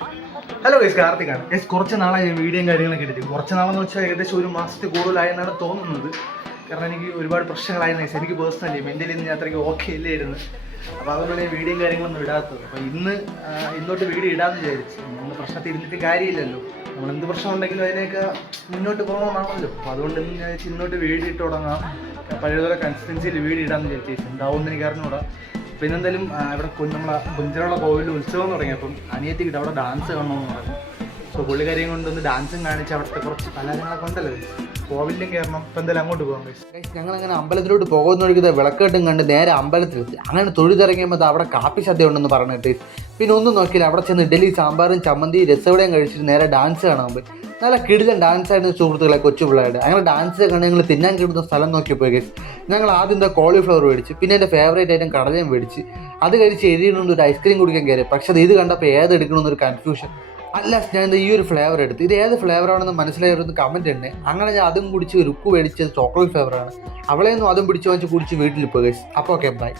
Hello guys, കാർത്തികാണ്. Guys, കുറച്ച് നാളായി വീഡിയോയും കാര്യങ്ങളൊക്കെ എടുത്തു. കുറച്ച് നാളെന്ന് വെച്ചാൽ ഏകദേശം ഒരു മാസത്തിൽ കൂടുതലായെന്നാണ് തോന്നുന്നത്. കാരണം എനിക്ക് ഒരുപാട് പ്രശ്നങ്ങളായിരുന്നു ഗൈസ്. എനിക്ക് പേഴ്സണലി മെൻ്റലി ഞാൻ അത്രയ്ക്ക് ഓക്കെ ഇല്ലായിരുന്നു. അപ്പോൾ അതുകൊണ്ടാണ് ഞാൻ വീഡിയോയും കാര്യങ്ങളൊന്നും ഇടാത്തത്. അപ്പോൾ ഇന്നോട്ട് വീഡിയോ ഇടാമെന്ന് വിചാരിച്ചു. നമ്മൾ പ്രശ്നത്തിൽ ഇരുന്നിട്ട് കാര്യമില്ലല്ലോ. നമ്മൾ എന്ത് പ്രശ്നം ഉണ്ടെങ്കിലും അതിനെയൊക്കെ മുന്നോട്ട് പോകണമെന്നാണല്ലോ. അപ്പോൾ അതുകൊണ്ട് ഞാൻ ഇന്നോട്ട് വീഡിയോ ഇട്ട് തുടങ്ങാം. പഴയതുപോലെ കൺസിസ്റ്റൻസിയിൽ വീഡിയോ ഇടാമെന്ന് വിചാരിച്ചു. എന്താവുമെന്ന് എനിക്ക് അറിഞ്ഞുകൂടാ. പിന്നെ എന്തായാലും ഇവിടെ നമ്മളെ കുഞ്ചിറയുള്ള കോവിലിൽ ഉത്സവം തുടങ്ങിയപ്പം അനിയത്തിക്കിട്ട് അവിടെ ഡാൻസ് കാണണമെന്ന് പറഞ്ഞു. സോ പുള്ളിക്കാരിയും കൊണ്ടൊന്ന് ഡാൻസും കാണിച്ച് അവിടുത്തെ കുറച്ച് പലഹാരങ്ങളൊക്കെ ഉണ്ടല്ലോ, കോവിലും കയറണം. ഇപ്പം എന്തായാലും അങ്ങോട്ട് പോകാം. ഞങ്ങളങ്ങനെ അമ്പലത്തിലോട്ട് പോകുന്നൊഴിക്കുന്ന വിളക്കെട്ടും കണ്ട് നേരെ അമ്പലത്തിലെത്തി. അങ്ങനെ തൊഴുതിറങ്ങിയപ്പോൾ അവിടെ കാപ്പി സദ്യ ഉണ്ടെന്ന് പറഞ്ഞിട്ട് പിന്നെ ഒന്നും നോക്കിയില്ല. അവിടെ ചെന്ന് ഇഡ്ഡലി സാമ്പാറും ചമ്മന്തി രസവടയും കഴിച്ചിട്ട് നേരെ ഡാൻസ് കാണാൻ പോയി. നല്ല കിടിലൻ ഡാൻസ് ആയിരുന്നു സുഹൃത്തുക്കളെ, കൊച്ചു പിള്ളേരുടെ. അങ്ങനെ ഡാൻസ് കണ്ട് ഞങ്ങൾ തിന്നാൻ കിട്ടുന്ന സ്ഥലം നോക്കി പോയി ഗൈസ്. ഞങ്ങൾ ആദ്യം എന്താ കോളിഫ്ലവർ മേടിച്ച്, പിന്നെ എൻ്റെ ഫേവറേറ്റ് ഐറ്റം കടലയും മേടിച്ച്, അത് കഴിച്ച് എഴുതിയിട്ടുണ്ട് ഒരു ഐസ്ക്രീം കുടിക്കാൻ കയറി. പക്ഷേ ഇത് കണ്ടപ്പോൾ ഏതെടുക്കണമെന്നൊരു കൺഫ്യൂഷൻ. അല്ല, ഞാൻ ഈ ഒരു ഫ്ലേവർ എടുത്ത്, ഇത് ഏത് ഫ്ലേവറാണെന്ന് മനസ്സിലായിരുന്നു കമൻറ്റ് ഉണ്ട്. അങ്ങനെ ഞാൻ അതും കുടിച്ച് രുക്കു മേടിച്ചത് ചോക്ലേറ്റ് ഫ്ലേവറാണ്. അവളെയൊന്നും അതും പിടിച്ച് വാങ്ങിച്ച് കുടിച്ച് വീട്ടിൽ പോയി ഗൈസ്. അപ്പോൾ ഓക്കെ, ബൈ.